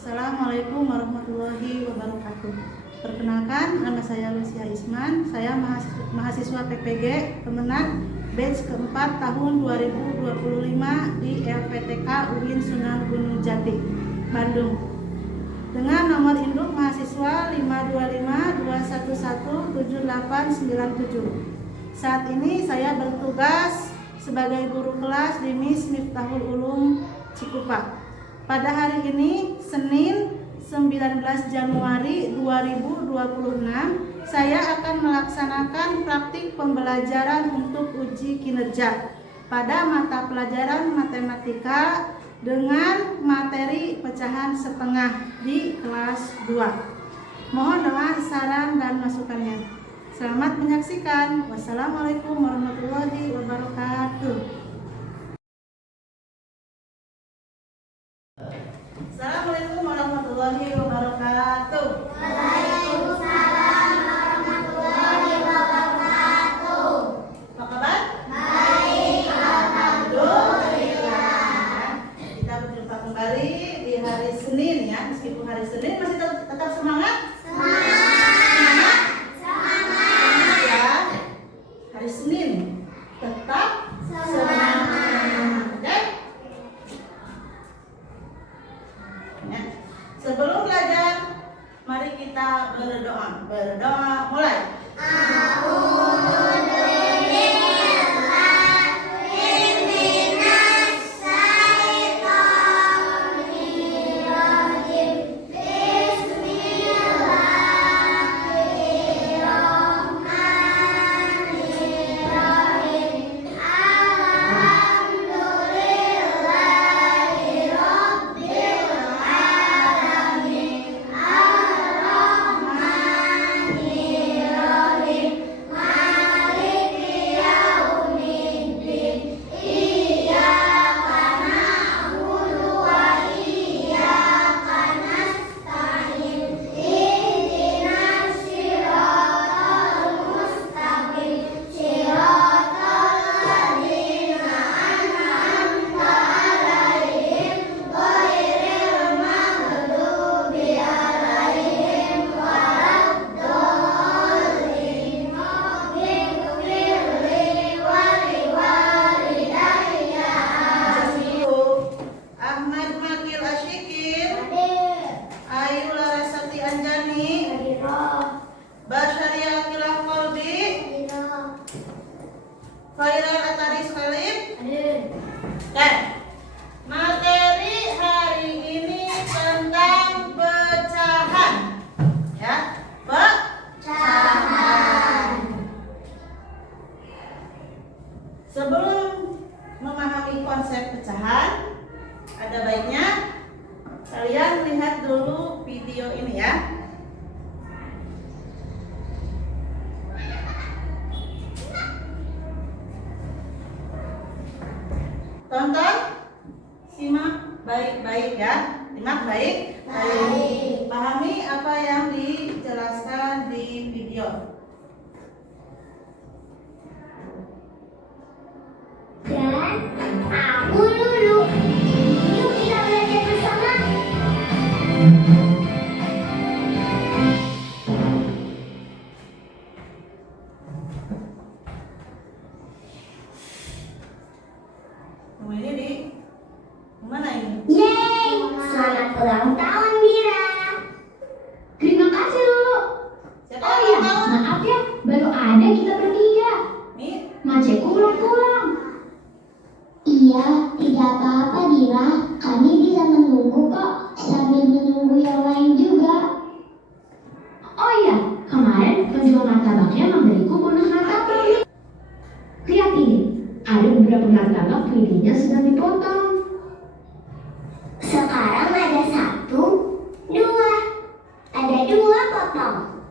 Assalamualaikum warahmatullahi wabarakatuh. Perkenalkan, nama saya Lucia Isman. Saya mahasiswa PPG Kemenag batch keempat tahun 2025 di LPTK UIN Sunan Gunung Jati, Bandung. Dengan nomor induk mahasiswa 525211787. Saat ini saya bertugas sebagai guru kelas di MIS Miftahul Ulum Cikupa. Pada hari ini, Senin 19 Januari 2026, saya akan melaksanakan praktik pembelajaran untuk uji kinerja pada mata pelajaran matematika dengan materi pecahan setengah di kelas 2. Mohon doa, saran, dan masukannya. Selamat menyaksikan. Wassalamualaikum warahmatullahi wabarakatuh. Assalamualaikum warahmatullahi wabarakatuh. Waalaikumsalam warahmatullahi wabarakatuh. Apa kabar? Baik, alhamdulillah. Kita berjumpa kembali di hari Senin ya. Meskipun hari Senin masih tetap semangat? Semangat. Ya. Hari Senin tetap semangat. Oke? Ya. Sebelum belajar, mari kita berdoa. Berdoa mulai. Materi hari ini tentang pecahan. Ya, pecahan. Sebelum memahami konsep pecahan, ada baiknya kalian lihat dulu video ini ya. Tonton, simak baik-baik ya. Simak baik-baik. Pahami apa yang dijelaskan di video. Dan aku dulu. Yuk kita belajar bersama. Ini di mana ini? Yeay, selamat ulang tahun Mira. Terima kasih Lulu. Siapa Oh yang iya, ulang tahun? maaf ya, baru ada kita bertiga. Nih, Maceku belum pulang. Iya, tidak apa-apa Dira. Kami bisa menunggu kok sambil menunggu yang lain juga. Oh iya, kemarin penjual martabaknya memberiku bonus martabak. Lihat ini, ada beberapa martabak giginya sedang dipotong. Sekarang ada 1, 2. Ada 2 potong.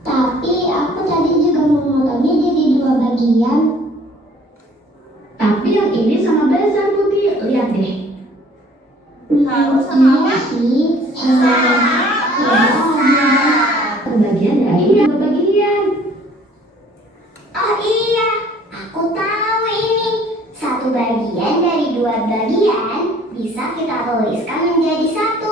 Tapi aku tadi juga memotongnya jadi 2 bagian. Tapi yang ini sama besar Putih, lihat deh. harus sama apa? Sih, Pembagian dari dua bagian. Oh iya, aku tahu ini. Satu bagian dari 2 bagian bisa kita tuliskan menjadi 1.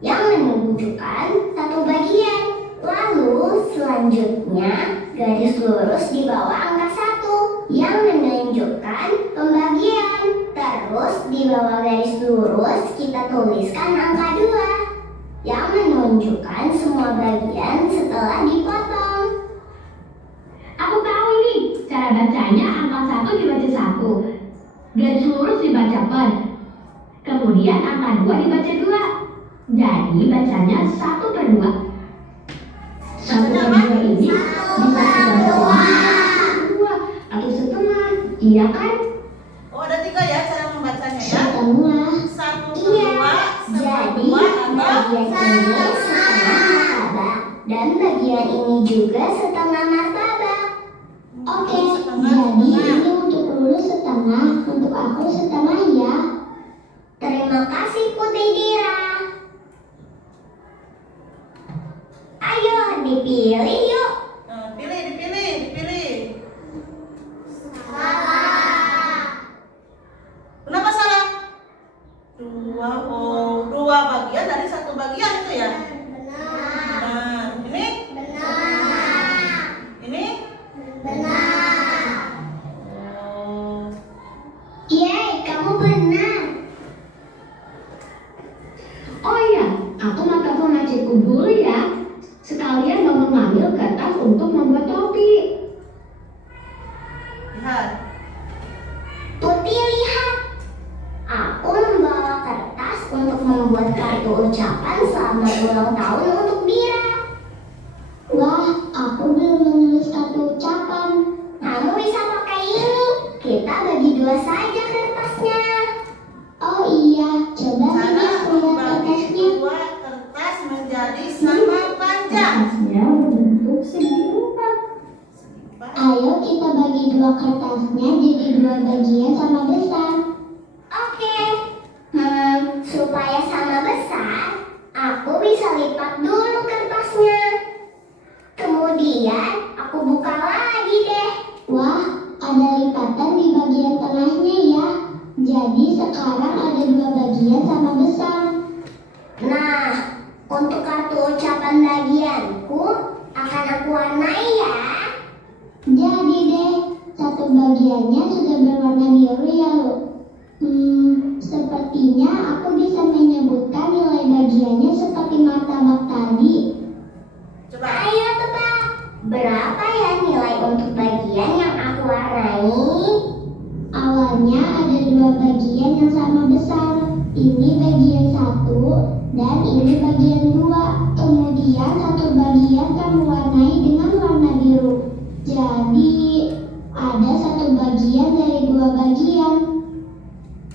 yang menunjukkan satu bagian. Lalu selanjutnya garis lurus di bawah angka 1 yang menunjukkan pembagian. Terus di bawah garis lurus kita tuliskan angka 2 yang menunjukkan semua bagian setelah dipotong. Aku tahu ini, cara bacanya angka 1 dibaca 1, garis lurus dibaca per, kemudian angka 2 dibaca 2. Jadi bacanya 1/2. 1/2 ini bisa dibaca 2 atau setengah, iya kan? Oh, ada 3 ya cara membacanya ya. Setengah. 1/2, Iya, jadi 1/2 bagian ini setengah martabak dan bagian ini juga setengah martabak. Oke, jadi ini untuk lurus setengah, untuk aku setengah ya. Terima kasih Putih Dira. Ayo dipilih yuk. Dipilih. Kenapa salah? 2 bagian dari 1 bagian itu ya? Benar. Ini? Ini? Oh. Yeay, kamu benar. Oh iya, aku mau telepon macetku dulu ya. Sekalian mau mengambil kertas untuk membuat topi. Lihat. Putih lihat. Aku membawa kertas untuk membuat kartu ucapan selamat ulang tahun untuk Dira. Wah, aku belum menulis kartu ucapan. Kamu bisa pakai ini. Kita bagi 2 saja kertasnya. Oh iya, coba Cara lihat membagi kertasnya. 2 kertas menjadi sama panjang. Kertasnya berbentuk segi 4. Ayo kita bagi 2 kertasnya jadi 2 bagian sama besar. Oke. Supaya sama besar, aku bisa lipat dulu kertasnya. Kemudian aku buka lagi deh. Wah, ada lipatan di bagian tengahnya ya. Jadi sekarang ada 2 bagian sama besar. Nah, untuk kartu ucapan bagianku akan aku warnai ya. Jadi deh, satu bagiannya sudah berwarna biru ya lo. Sepertinya aku bisa menyebutkan nilai bagiannya seperti martabak tadi. Coba. Ayo tebak, berapa ya nilai untuk bagian yang aku warnai? Awalnya ada 2 bagian yang sama besar. Ini bagian 1 dan ini bagian 2. Kemudian satu bagian kamu warnai dengan warna biru. Jadi ada 1 bagian dari 2 bagian.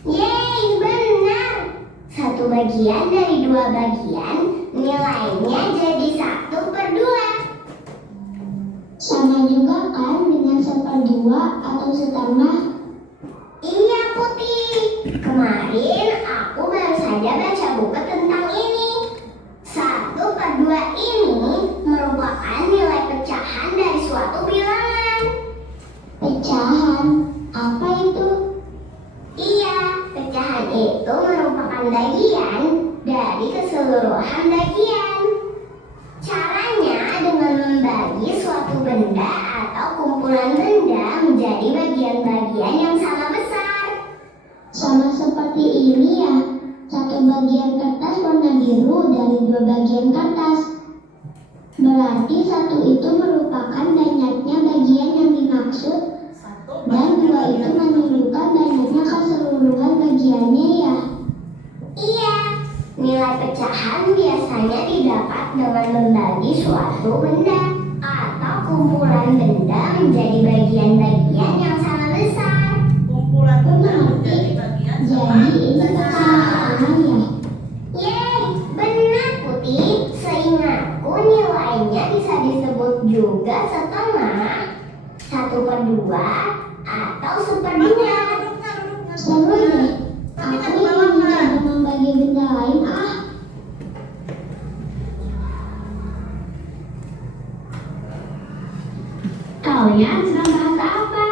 Yeay, benar. 1 bagian dari 2 bagian nilainya jadi 1/2. Sama juga kan dengan 1/2 atau setengah? Iya Putih. Kemarin aku baru saja baca buku tentang ini. 1/2 ini merupakan nilai pecahan dari suatu bilangan. Pecahan? Apa itu? Iya, pecahan itu merupakan bagian dari keseluruhan bagian. Caranya dengan membagi suatu benda atau kumpulan benda menjadi bagian-bagian yang sama besar. Sama seperti ini ya, 1 bagian kertas warna biru dari 2 bagian kertas. Berarti 1 itu merupakan banyaknya bagian yang dimaksud dan 2 itu menunjukkan banyaknya keseluruhan bagiannya ya. Iya, nilai pecahan biasanya didapat dengan membagi suatu benda atau kumpulan benda menjadi bagian-bagian yang sama besar. Kumpulan benda menjadi bagian sama Jadi ini besar. pecahan ya. Yeay, benar Putih. Seingatku nilainya bisa disebut juga setengah, 1/2 atau 1/2. Seru deh. Tapi Aku kan ingin bawahkan. mencoba membagi benda lain ah. Kalian sedang bahas apa?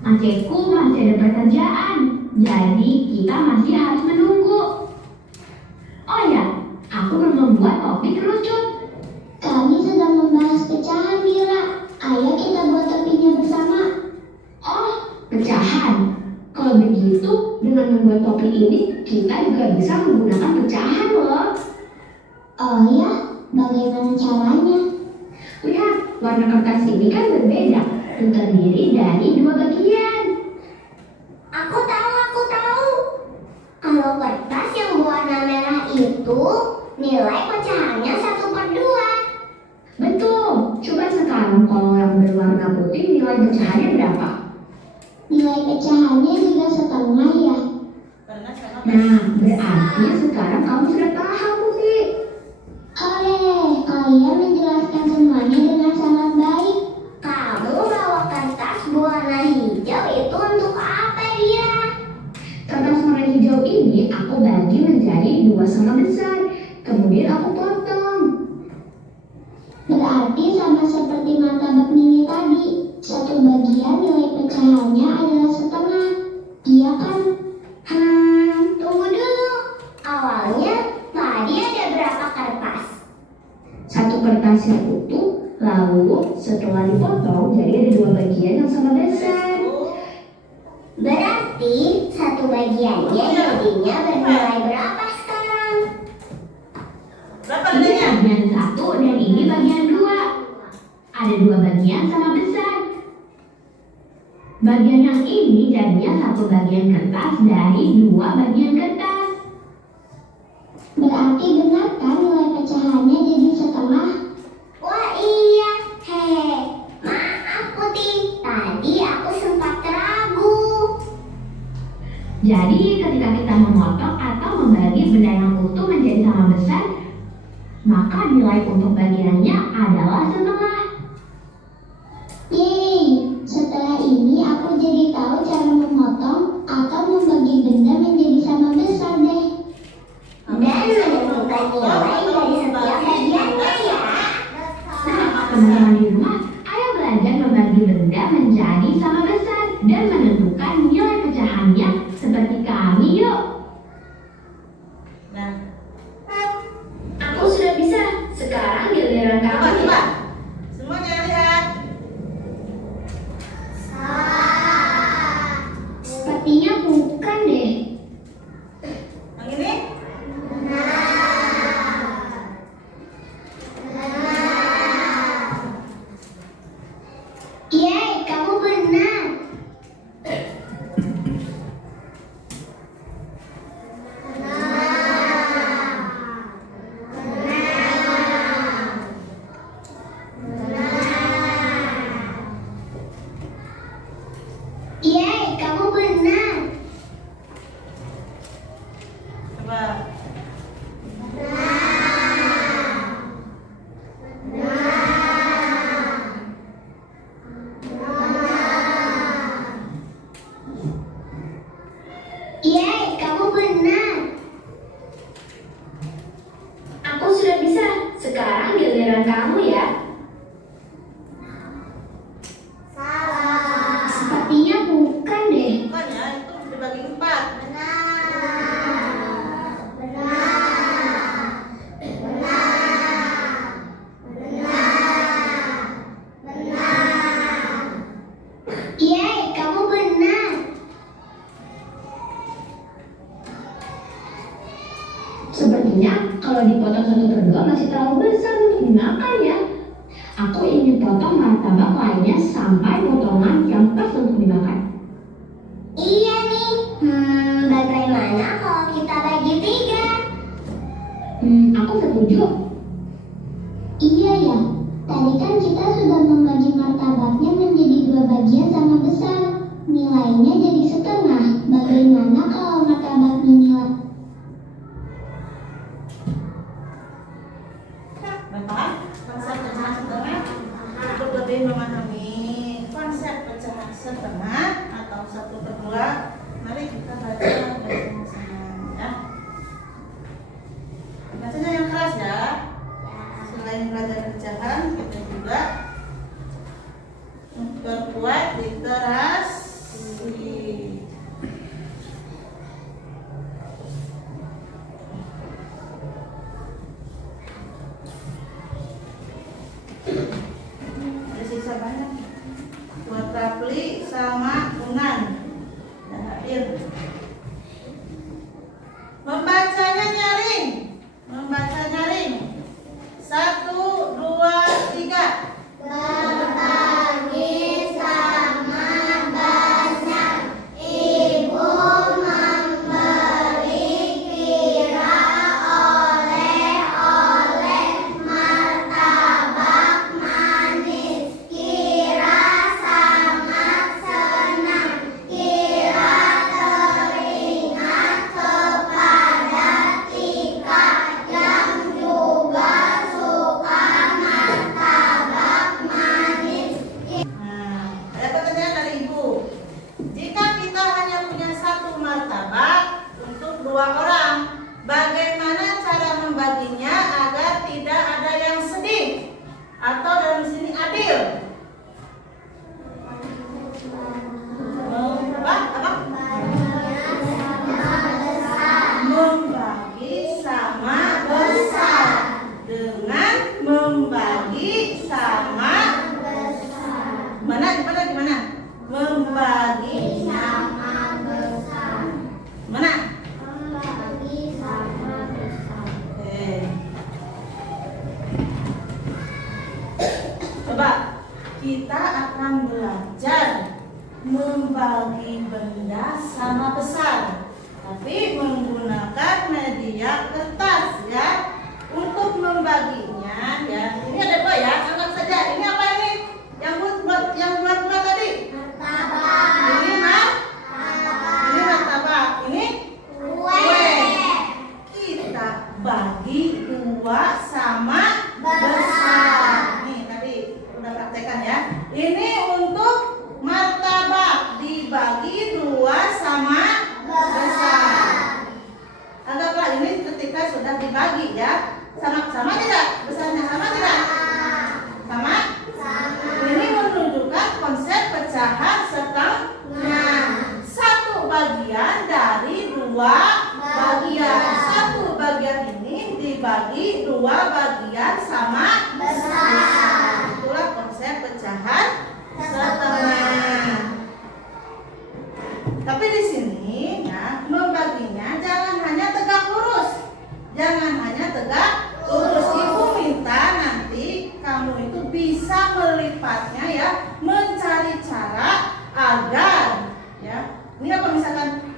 Macetku masih ada pekerjaan, jadi kita masih harus menunggu. Oh ya, aku topi kerucut. Kami sedang membahas pecahan, Mira. Ayo kita buat topinya bersama. Oh, pecahan. Kalau begitu, dengan membuat topi ini, kita juga bisa menggunakan pecahan loh. Oh ya, bagaimana caranya? Lihat, warna kertas ini kan berbeda dan terdiri dari dua bagian. Aku tahu. Kalau kertas yang berwarna merah itu, nilai pecahannya 1/2. Betul, coba sekarang kalau yang berwarna putih nilai pecahannya berapa? Nilai pecahannya juga setengah ya. Nah, berarti sekarang kamu sudah paham, Putih. Oleh, kalian menjelaskan semuanya dengan sangat baik. Kamu bawa kertas berwarna hijau itu untuk apa, Dia? Kertas warna hijau ini aku bagi menjadi 2 sama besar, kemudian aku potong. Berarti sama seperti martabak mini tadi. Satu bagian nilai pecahannya adalah setengah. Iya kan? Tunggu dulu. Awalnya tadi ada berapa kertas? Satu kertas yang utuh, lalu setelah dipotong jadi ada 2 bagian yang sama besar. Berarti satu bagiannya jadinya bernilai berapa sekarang? Ini bagian 1 dan ini bagian 2. Ada 2 bagian sama besar. Bagian yang ini jadinya 1 bagian kertas dari 2 bagian kertas. Berarti benar kan nilai pecahannya jadi setengah? Wah iya, hehe. Maaf Putih, tadi aku sempat ragu. Jadi ketika kita memotong atau membagi benda yang utuh menjadi sama besar, maka nilai untuk bagiannya adalah setengah. Yeay, setelah ini aku jadi tahu cara memotong atau membagi benda menjadi sama besar deh. Dan menentukan nilai dari setiap bagiannya ya. Nah, teman-teman di rumah, ayo belajar membagi benda menjadi sama besar dan menentukan nilai pecahannya seperti kami yuk. Nah, Aku sudah bisa. Sekarang giliran kamu ya. semuanya lihat. Sepertinya bukan deh. Yang ini? Yeay, kamu benar. Yeay, kamu benar. Coba. Yeay, kamu benar. Aku sudah bisa. Sekarang giliran kamu ya. Sepertinya bukan deh. Bukan ya, itu dibagi 4. Yeay, kamu benar. Sepertinya kalau dipotong 1/2 masih terlalu besar untuk dimakan ya. Aku ingin potong martabak lainnya sampai potongan yang pas untuk dimakan. Iya nih. Bagaimana kalau kita bagi 3? Aku setuju. Iya ya. Tadi kan kita sudah membagi martabaknya menjadi 2 bagian sama besar. Nilainya jadi setengah. Bagaimana kalau martabaknya nilai? Bapak, konsep pecahan setengah untuk lebih memahami konsep pecahan setengah atau 1/2, mari kita baca bersama-sama ya. Bacanya yang keras ya. Selain belajar pecahan, kita juga memperkuat literasi. 2 orang. Bagaimana cara membaginya agar tidak ada yang sedih? Atau dalam sini adil? Membagi sama besar. Dengan membagi sama gimana? Membagi sama besar. mana? Membagi sama besar. Oke. Coba kita akan belajar membagi benda sama besar, tapi menggunakan media kertas ya. Untuk membaginya ya, ini ada 2 ya, anggap saja ini apa ini? Yang buat tadi? Ini martabak, ini kue. Kita bagi 2 sama besar. Nih tadi udah praktekan ya. Ini untuk martabak dibagi 2 sama besar. Anggaplah ini ketika sudah dibagi ya. Sama tidak? Besarnya sama tidak? Sama? Ini menunjukkan konsep pecahan setengah. 1 bagian dari 2 bagian. 1 bagian ini dibagi 2 bagian sama besar. Itulah konsep pecahan setengah. Tapi di sini ya, membaginya jangan hanya tegak lurus. Jangan hanya tegak lurus. Ibu minta nanti kamu itu bisa melipatnya ya, mencari cara agar ya. Ini apa misalkan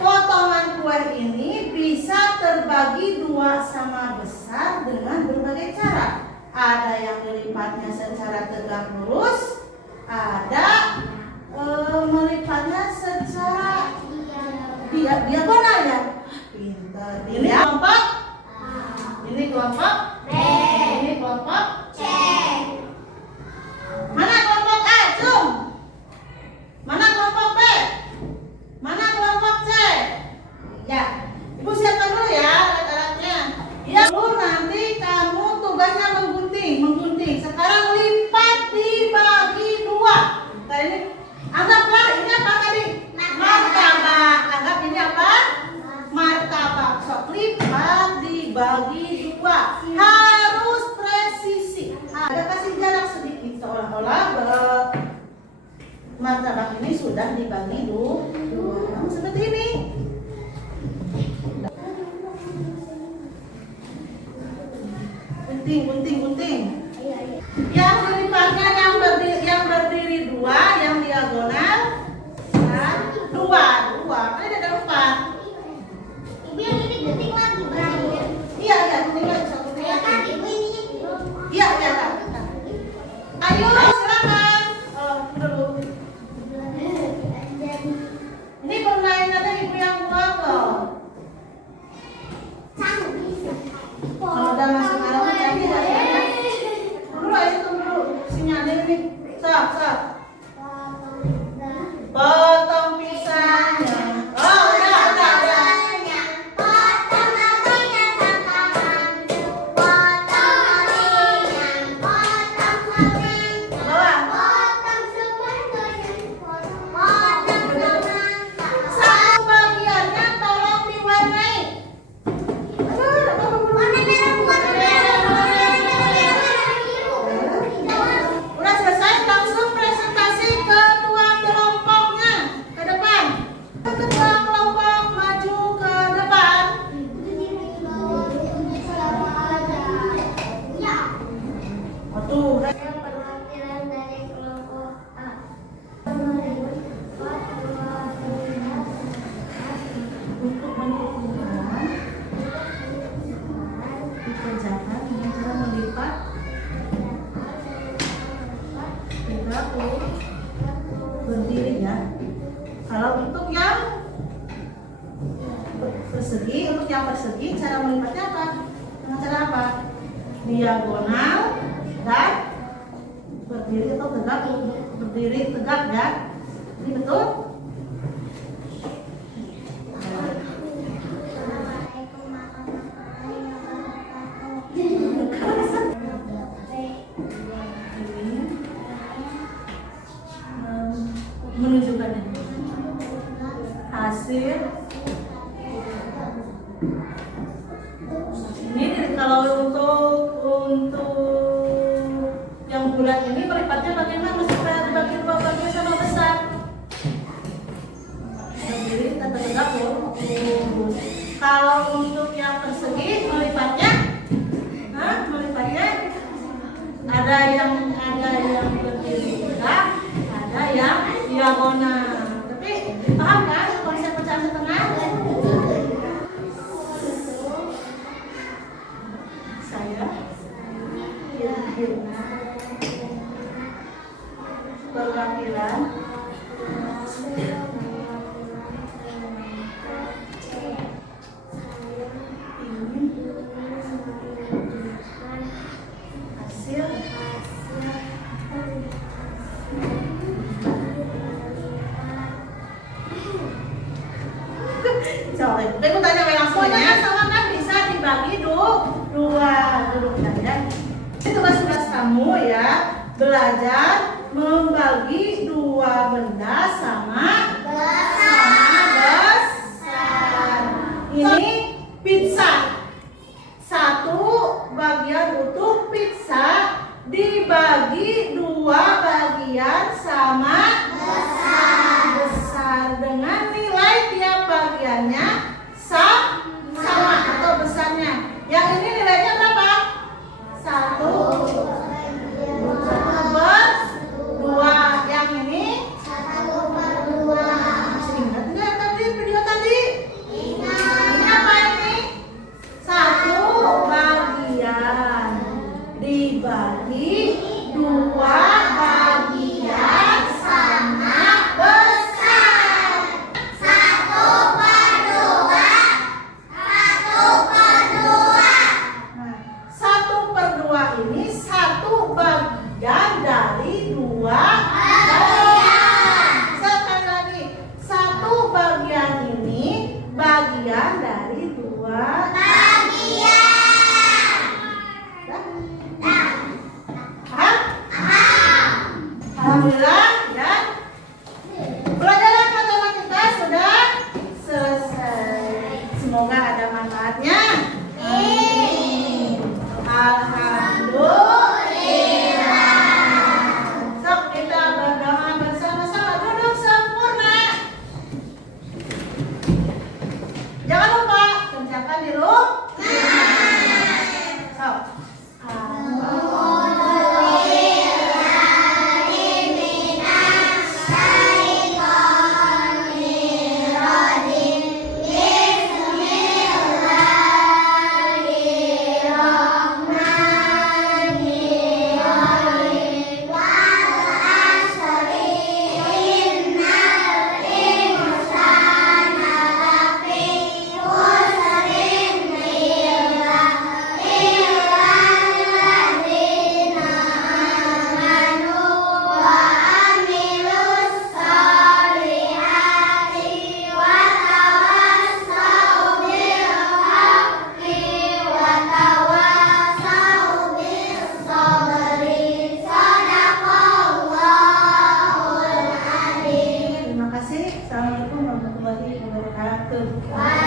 potongan kue ini bisa terbagi 2 sama besar dengan berbagai cara. Ada yang melipatnya secara tegak lurus, ada melipatnya secara diagonal ya. Pintar. Ini kelompok ini kelompok B. Ini kelompok C. Mana kelompok A? Cum. Mana kelompok B? Mana kelompok C? Ya, Ibu siapkan dulu ya alat-alatnya. Ya, dulu nanti kamu tugasnya menggunting. Sekarang lipat dibagi 2. Kayak ini. Anggaplah ini apa tadi? Martabak. Anggap ini apa? Martabak. Sok lipat dibagi 2. Harus presisi. Ada kasih jarak sedikit seolah-olah martabak ini sudah dibagi 2. Seperti ini. Gunting. Yang dilipatnya yang berdiri 2, yang diagonal 2. Kan ada 4. Ibu yang ini gunting lagi berakhir. Iya, gunting lagi. Ya kan ibu ini. Iya, Kak. Ayo, silakan. Dulu. Ini permainannya ibu yang buat loh. Kalau udah masuk arah lagi ya. Dulu aja tunggu sinyalnya nih. Sok. Potong pisangnya. Oh, udah. Potong hatinya sampai hancur. Potong hatinya. Potong hatinya. Bawah. Potong semuanya. Potong semangka. Satu bagiannya tolong diwarnai. Warna merah, warna merah. Udah selesai, langsung presentasi kedua kelompoknya ke depan. Kedua kelompok maju ke depan. Waduh, Perwakilan dari kelompok A. untuk menentukan dikerjakan dengan cara melipat 30 berdiri ya. Kalau untuk yang persegi, cara melipatnya apa? Dengan cara apa? Diagonal dan berdiri atau tegak, berdiri tegak ya. Ini betul? rujukannya. Hasil ini kalau untuk yang bulat ini melipatnya bagaimana supaya dibagi dua bagian sama besar? Berdiri tegak lurus. Kalau untuk yang persegi melipatnya, ada yang berdiri tegak, ada yang diagonal. Tapi paham kan konsep pecahan setengah? Saya perwakilan hasil sorry, aku tanya langsung ya. Sama kan bisa dibagi dua duduk saja. Tugas-tugas kamu ya belajar membagi dua benda sama besar. Ini pizza. Satu bagian utuh pizza dibagi dua bagian sama besar dengan nilai tiap bagiannya sama atau besarnya. Yang ini nilainya berapa? 1 2. Yang ini 1/2. Masih ingat nggak tadi video tadi? Ini apa ini? 1 bagian dibagi 2 bagian sama besar. 1/2. Nah, 1/2 ini 1 bagian dari 2 bagian. Sekali lagi, 1 bagian ini bagian dari 2 bagian. Paham? Alhamdulillah ya. Pelajaran matematika sudah selesai. Semoga ada manfaatnya. Alhamdulillah. Sok kita berdoa bersama-sama, duduk sempurna. Jangan lupa kerjakan di rumah. Sok. Terima kasih. Assalamualaikum warahmatullahi wabarakatuh.